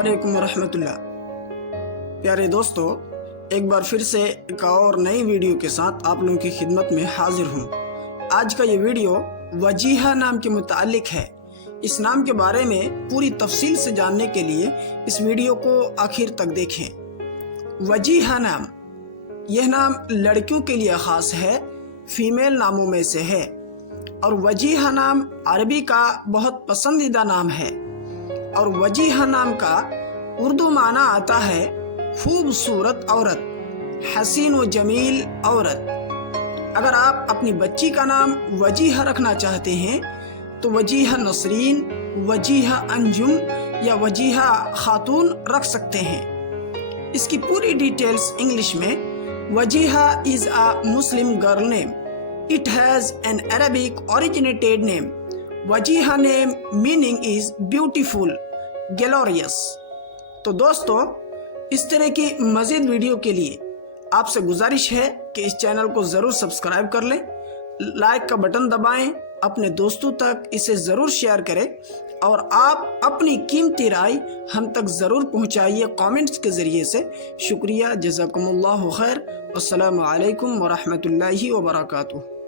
वालेकुम रहमतुल्लाह। प्यारे दोस्तों, एक बार फिर से एक और नई वीडियो के साथ आप लोगों की खिदमत में हाजिर हूँ। आज का ये वीडियो वजीहा नाम के मुतालिक है। इस नाम के बारे में पूरी तफसील से जानने के लिए इस वीडियो को आखिर तक देखें। वजीहा नाम, यह नाम लड़कियों के लिए ख़ास है, फीमेल नामों में से है। और वजीहा नाम अरबी का बहुत पसंदीदा नाम है। और वजीहा नाम का उर्दू माना आता है खूबसूरत औरत, हसीन व जमील औरत। अगर आप अपनी बच्ची का नाम वजीहा रखना चाहते हैं तो वजीहा नसरीन, वजीहा अंजुम या वजीहा खातून रख सकते हैं। इसकी पूरी डिटेल्स इंग्लिश में। Wajiha is a Muslim girl name. It has an Arabic originated name. Wajiha name meaning is beautiful, glorious. तो दोस्तों, इस तरह की मज़ीद वीडियो के लिए आपसे गुजारिश है कि इस चैनल को ज़रूर सब्सक्राइब कर लें, लाइक का बटन दबाएं, अपने दोस्तों तक इसे ज़रूर शेयर करें और आप अपनी कीमती राय हम तक ज़रूर पहुंचाइए कमेंट्स के ज़रिए से। शुक्रिया, जज़ाकुमुल्लाहु खैर। अस्सलामु अलैकुम व रहमतुल्लाहि व बरकातुहू।